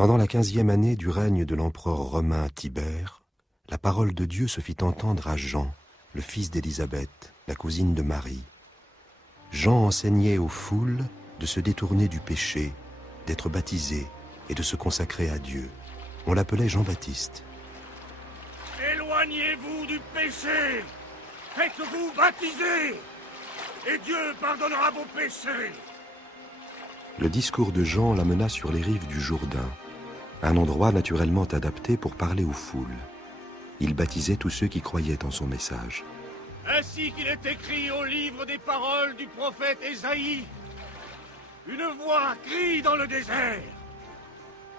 Pendant la 15e année du règne de l'empereur romain Tibère, la parole de Dieu se fit entendre à Jean, le fils d'Élisabeth, la cousine de Marie. Jean enseignait aux foules de se détourner du péché, d'être baptisés et de se consacrer à Dieu. On l'appelait Jean-Baptiste. Éloignez-vous du péché, faites-vous baptiser, et Dieu pardonnera vos péchés. Le discours de Jean l'amena sur les rives du Jourdain, un endroit naturellement adapté pour parler aux foules. Il baptisait tous ceux qui croyaient en son message. Ainsi qu'il est écrit au livre des paroles du prophète Ésaïe, une voix crie dans le désert,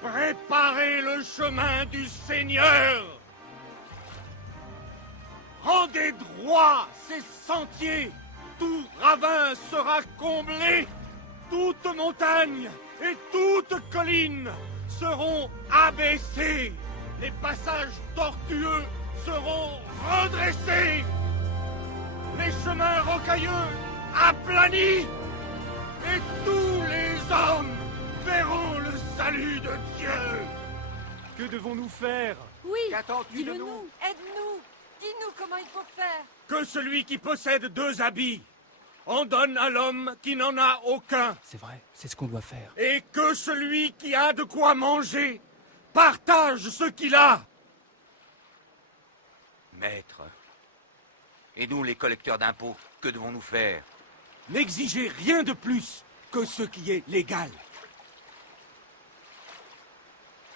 préparez le chemin du Seigneur. Rendez droit ses sentiers, tout ravin sera comblé, toute montagne et toute colline seront abaissés, les passages tortueux seront redressés, les chemins rocailleux aplanis, et tous les hommes verront le salut de Dieu. Que devons-nous faire? Oui, Qu'attends-tu de dis-le nous? nous, aide-nous, dis-nous comment il faut faire. Que celui qui possède 2 habits en donne à l'homme qui n'en a aucun. C'est vrai, c'est ce qu'on doit faire. Et que celui qui a de quoi manger partage ce qu'il a. Maître, et nous les collecteurs d'impôts, que devons-nous faire? N'exigez rien de plus que ce qui est légal.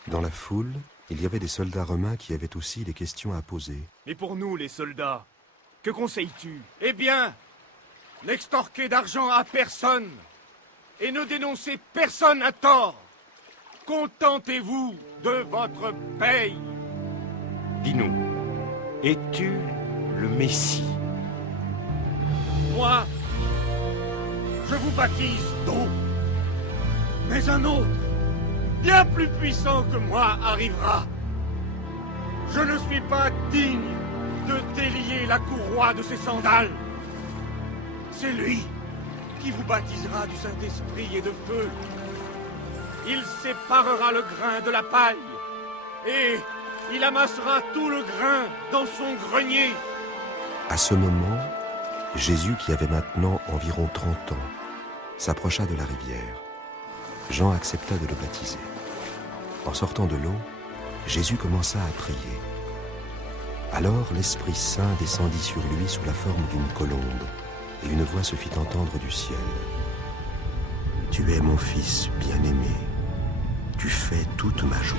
Dans la foule, il y avait des soldats romains qui avaient aussi des questions à poser. Mais pour nous, les soldats, que conseilles-tu? Eh bien, n'extorquez d'argent à personne et ne dénoncez personne à tort. Contentez-vous de votre paye. Dis-nous, es-tu le Messie? Moi, je vous baptise d'eau. Mais un autre, bien plus puissant que moi, arrivera. Je ne suis pas digne de délier la courroie de ses sandales. C'est lui qui vous baptisera du Saint-Esprit et de feu. Il séparera le grain de la paille et il amassera tout le grain dans son grenier. À ce moment, Jésus, qui avait maintenant environ 30 ans, s'approcha de la rivière. Jean accepta de le baptiser. En sortant de l'eau, Jésus commença à prier. Alors l'Esprit Saint descendit sur lui sous la forme d'une colombe, et une voix se fit entendre du ciel. « Tu es mon Fils bien-aimé, tu fais toute ma joie. »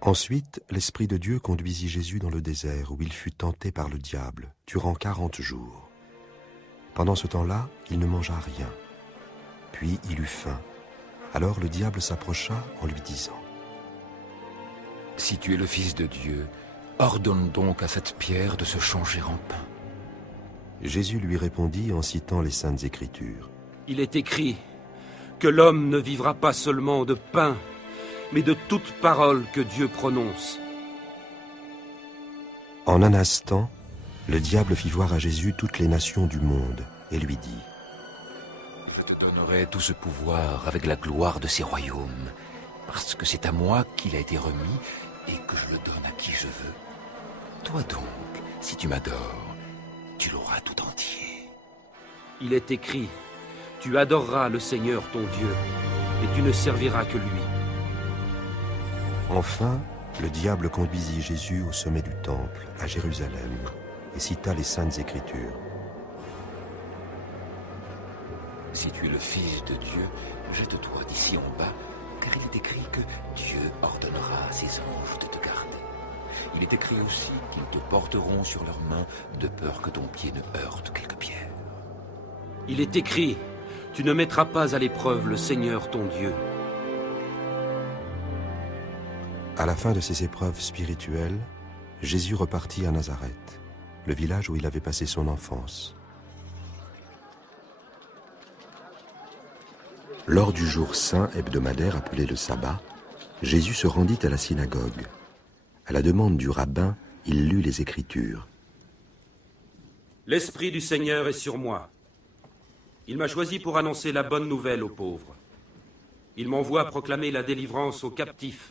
Ensuite, l'Esprit de Dieu conduisit Jésus dans le désert, où il fut tenté par le diable, durant 40 jours. Pendant ce temps-là, il ne mangea rien. Puis il eut faim. Alors le diable s'approcha en lui disant: « Si tu es le Fils de Dieu, ordonne donc à cette pierre de se changer en pain. » Jésus lui répondit en citant les Saintes Écritures. « Il est écrit que l'homme ne vivra pas seulement de pain, mais de toute parole que Dieu prononce. » En un instant, le diable fit voir à Jésus toutes les nations du monde et lui dit: « Je te donnerai tout ce pouvoir avec la gloire de ces royaumes, parce que c'est à moi qu'il a été remis et que je le donne à qui je veux. Toi donc, si tu m'adores, tu l'auras tout entier. » Il est écrit, tu adoreras le Seigneur ton Dieu, et tu ne serviras que lui. Enfin, le diable conduisit Jésus au sommet du temple, à Jérusalem, et cita les Saintes Écritures. « Si tu es le Fils de Dieu, jette-toi d'ici en bas, car il est écrit que Dieu ordonnera à ses anges de te garder. Il est écrit aussi qu'ils te porteront sur leurs mains, de peur que ton pied ne heurte quelque pierre. » Il est écrit, tu ne mettras pas à l'épreuve le Seigneur ton Dieu. À la fin de ces épreuves spirituelles, Jésus repartit à Nazareth, le village où il avait passé son enfance. Lors du jour saint hebdomadaire appelé le sabbat, Jésus se rendit à la synagogue. À la demande du rabbin, il lut les Écritures. L'Esprit du Seigneur est sur moi, Il m'a choisi pour annoncer la bonne nouvelle aux pauvres. Il m'envoie proclamer la délivrance aux captifs,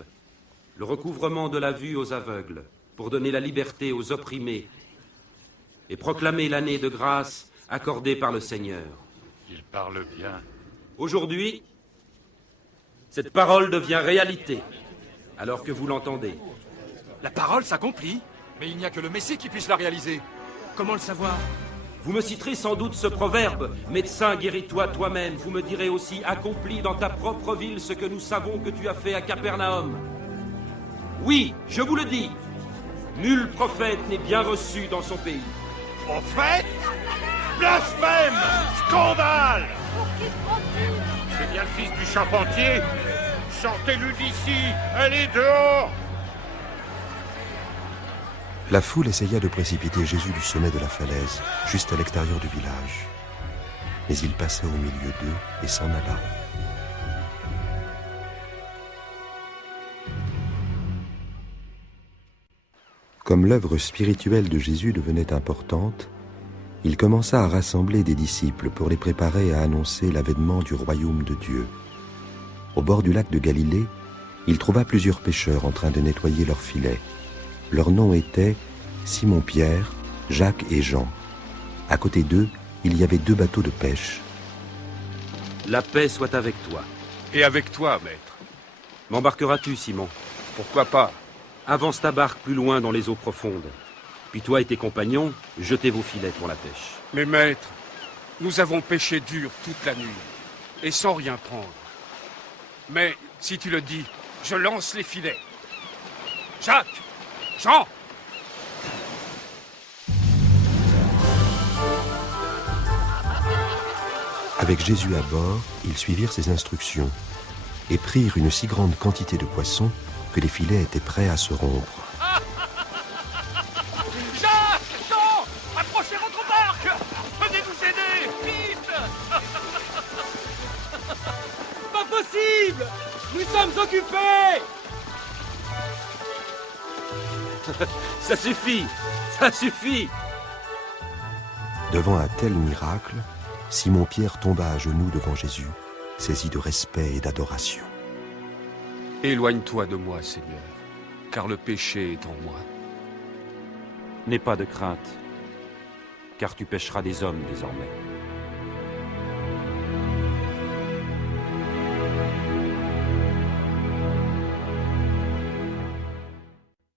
le recouvrement de la vue aux aveugles, pour donner la liberté aux opprimés et proclamer l'année de grâce accordée par le Seigneur. Il parle bien. Aujourd'hui, cette parole devient réalité, alors que vous l'entendez. La parole s'accomplit. Mais il n'y a que le Messie qui puisse la réaliser. Comment le savoir? Vous me citerez sans doute ce proverbe, « Médecin, guéris-toi toi-même ». Vous me direz aussi, « Accomplis dans ta propre ville ce que nous savons que tu as fait à Capernaum ». Oui, je vous le dis, nul prophète n'est bien reçu dans son pays. Prophète? Blasphème! Scandale! Pour qui se prend-il? C'est bien le fils du charpentier. Sortez-le d'ici! Allez dehors! La foule essaya de précipiter Jésus du sommet de la falaise, juste à l'extérieur du village. Mais il passa au milieu d'eux et s'en alla. Comme l'œuvre spirituelle de Jésus devenait importante, il commença à rassembler des disciples pour les préparer à annoncer l'avènement du royaume de Dieu. Au bord du lac de Galilée, il trouva plusieurs pêcheurs en train de nettoyer leurs filets. Leurs noms étaient Simon-Pierre, Jacques et Jean. À côté d'eux, il y avait 2 bateaux de pêche. La paix soit avec toi. Et avec toi, maître. M'embarqueras-tu, Simon? Pourquoi pas? Avance ta barque plus loin dans les eaux profondes. Puis toi et tes compagnons, jetez vos filets pour la pêche. Mais maître, nous avons pêché dur toute la nuit, et sans rien prendre. Mais, si tu le dis, je lance les filets. Jacques! Jean! Avec Jésus à bord, ils suivirent ses instructions et prirent une si grande quantité de poissons que les filets étaient prêts à se rompre. Jacques! Jean! Approchez votre barque! Venez nous aider! Vite! Pas possible! Nous sommes occupés! Ça suffit! Ça suffit! Devant un tel miracle, Simon-Pierre tomba à genoux devant Jésus, saisi de respect et d'adoration. Éloigne-toi de moi, Seigneur, car le péché est en moi. N'aie pas de crainte, car tu pêcheras des hommes désormais.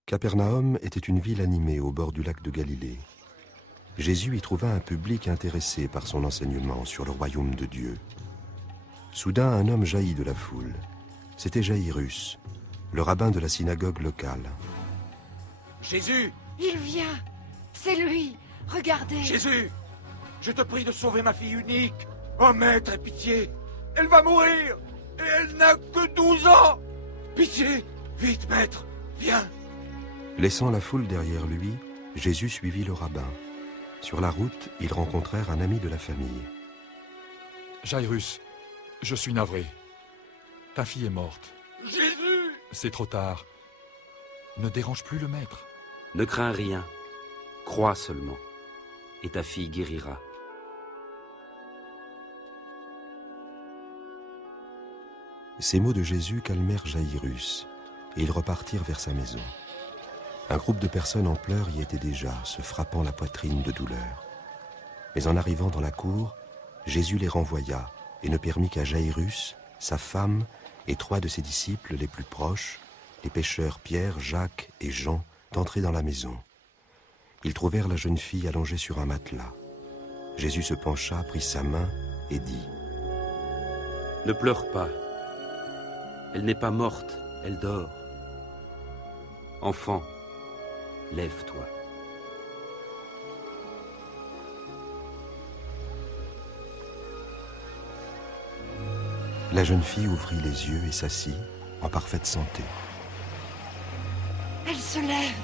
Capernaum était une ville animée au bord du lac de Galilée. Jésus y trouva un public intéressé par son enseignement sur le royaume de Dieu. Soudain, un homme jaillit de la foule. C'était Jaïrus, le rabbin de la synagogue locale. Jésus! Il vient! C'est lui! Regardez! Jésus! Je te prie de sauver ma fille unique! Oh maître, aie pitié! Elle va mourir! Et elle n'a que 12 ans! Pitié! Vite, maître! Viens! Laissant la foule derrière lui, Jésus suivit le rabbin. Sur la route, ils rencontrèrent un ami de la famille. Jaïrus, je suis navré. Ta fille est morte. Jésus! C'est trop tard. Ne dérange plus le maître. Ne crains rien, crois seulement, et ta fille guérira. Ces mots de Jésus calmèrent Jaïrus, et ils repartirent vers sa maison. Un groupe de personnes en pleurs y était déjà, se frappant la poitrine de douleur. Mais en arrivant dans la cour, Jésus les renvoya et ne permit qu'à Jaïrus, sa femme et 3 de ses disciples les plus proches, les pêcheurs Pierre, Jacques et Jean, d'entrer dans la maison. Ils trouvèrent la jeune fille allongée sur un matelas. Jésus se pencha, prit sa main et dit : « Ne pleure pas. Elle n'est pas morte, elle dort. Enfant, lève-toi. » La jeune fille ouvrit les yeux et s'assit, en parfaite santé. Elle se lève!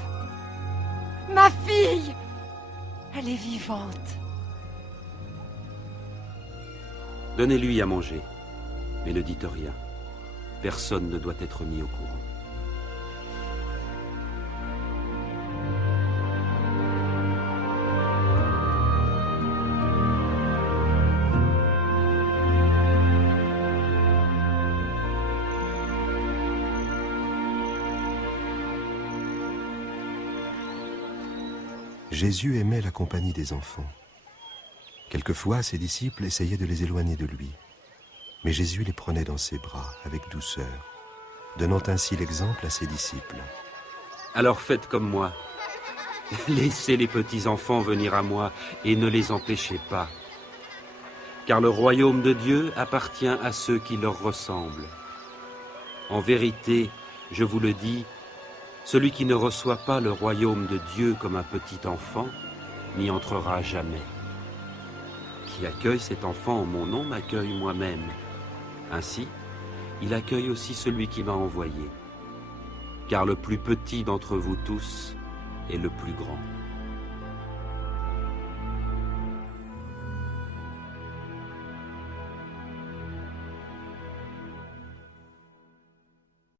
Ma fille! Elle est vivante. Donnez-lui à manger, mais ne dites rien. Personne ne doit être mis au courant. Jésus aimait la compagnie des enfants. Quelquefois, ses disciples essayaient de les éloigner de lui. Mais Jésus les prenait dans ses bras avec douceur, donnant ainsi l'exemple à ses disciples. Alors faites comme moi. Laissez les petits enfants venir à moi et ne les empêchez pas. Car le royaume de Dieu appartient à ceux qui leur ressemblent. En vérité, je vous le dis, celui qui ne reçoit pas le royaume de Dieu comme un petit enfant n'y entrera jamais. Qui accueille cet enfant en mon nom m'accueille moi-même. Ainsi, il accueille aussi celui qui m'a envoyé. Car le plus petit d'entre vous tous est le plus grand.